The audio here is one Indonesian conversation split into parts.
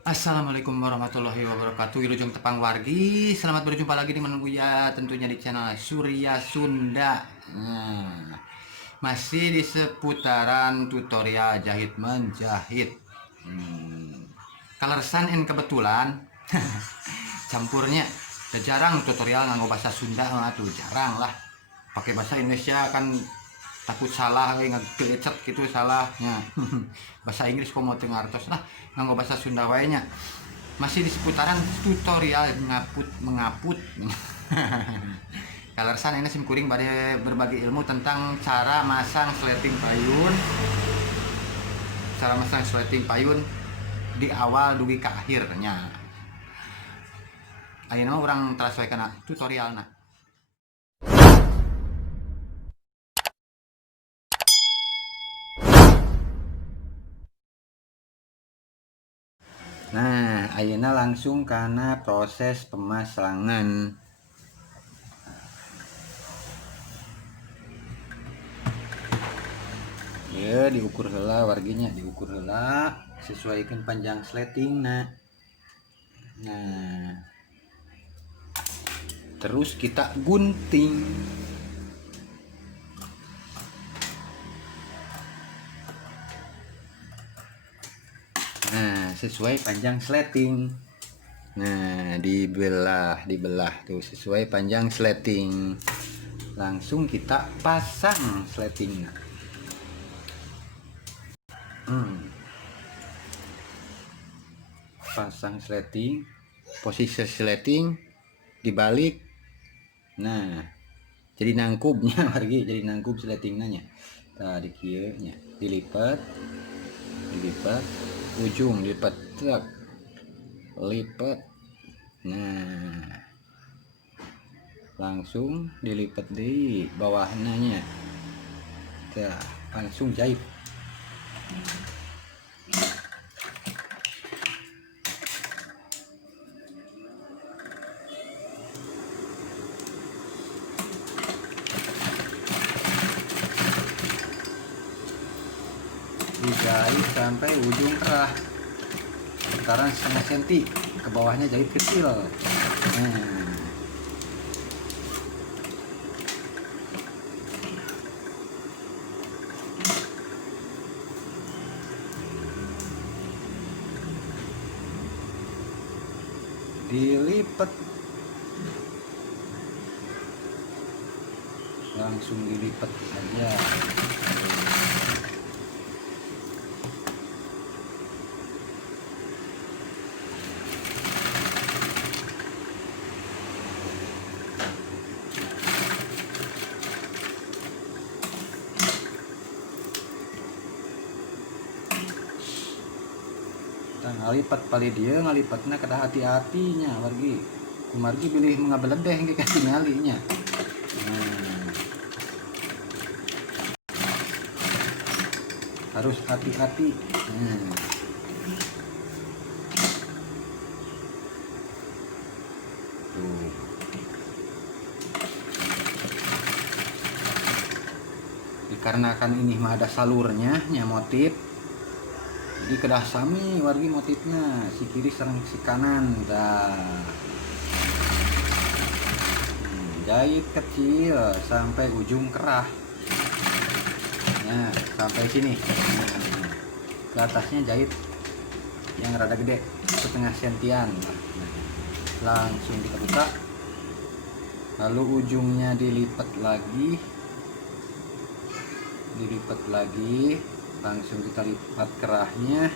Assalamualaikum warahmatullahi wabarakatuh. Wilujeng Tepang Wargi. Selamat berjumpa lagi di menunggu ya, tentunya di channel Surya Sunda. Masih di seputaran tutorial jahit menjahit. Kalersan and kebetulan campurnya. Jarang tutorial nganggo bahasa Sunda tuh jarang lah. Pakai bahasa Indonesia kan takut salah kayak ngegelecet gitu salahnya. Bahasa Inggris kok mau tengartos lah nganggo bahasa Sunda wae nya. Masih di seputaran tutorial ngaput mengaput. Kalersan ini sim kuring pada berbagi ilmu tentang cara masang sleting payun, di awal dugi ke akhirnya. Ayeuna mah urang tersesuaikan tutorialna. Nah, ayeuna langsung karena proses pemasangan. Ya, diukur heula warginya, diukur heula sesuaikan panjang sleting. Nah, terus kita gunting. Nah, sesuai panjang sleting. Nah, dibelah tuh sesuai panjang sleting. Langsung kita pasang sletingnya. Pasang sleting, posisi sleting dibalik. Nah, jadi nangkubnya wargi, jadi nangkub sletingnya. Nah, di kieu nya dilipat, ujung dilipat truk, lipat. Nah, langsung dilipat di bawahnya. Nah, langsung jahit. Dijahit sampai ujung kerah, sekarang setengah senti ke bawahnya jahit kecil. Dilipat, langsung dilipat aja. Ngalipat pali dia ngalipatnya kada hati-hatinya wargi. Margi pilih mengabeledeh yang kasih ngalinya. Harus hati-hati. Tuh. Dikarenakan ini mah ada salurnya nya motif, jadi kedah sami wargi motifnya si kiri serang si kanan. Jahit kecil sampai ujung kerah. Nah, sampai sini. Ke atasnya jahit yang rada gede setengah sentian. Langsung kita buka, lalu ujungnya dilipat lagi, langsung kita lipat kerahnya.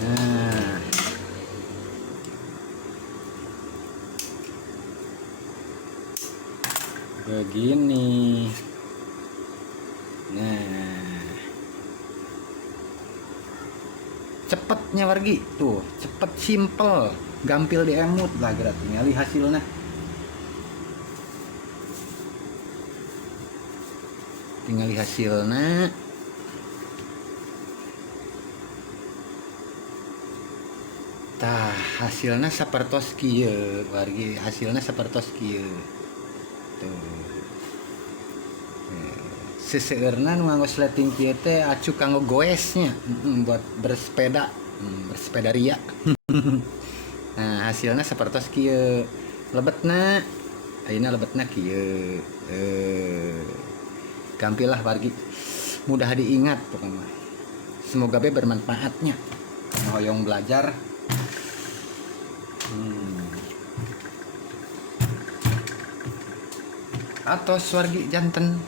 Nah, begini. Nah, cepetnya wargi tuh, cepet, simple, gampil diemut lah, gerak tinggali hasilnya. Tinggali hasilnya. Tah, hasilnya sapertos kieu wargi, hasilnya sapertos kieu tuh. Seseurna nu nganggo sleting kieu teh acu kanggo goesnya, buat bersepeda, bersepeda ria. Nah, hasilnya seperti kieu. Lebetna ayeuna lebetna kieu. Gampilah wargi. Mudah diingat pokoknya. Semoga be bermanfaatnya. Hoyong belajar. Atau wargi janten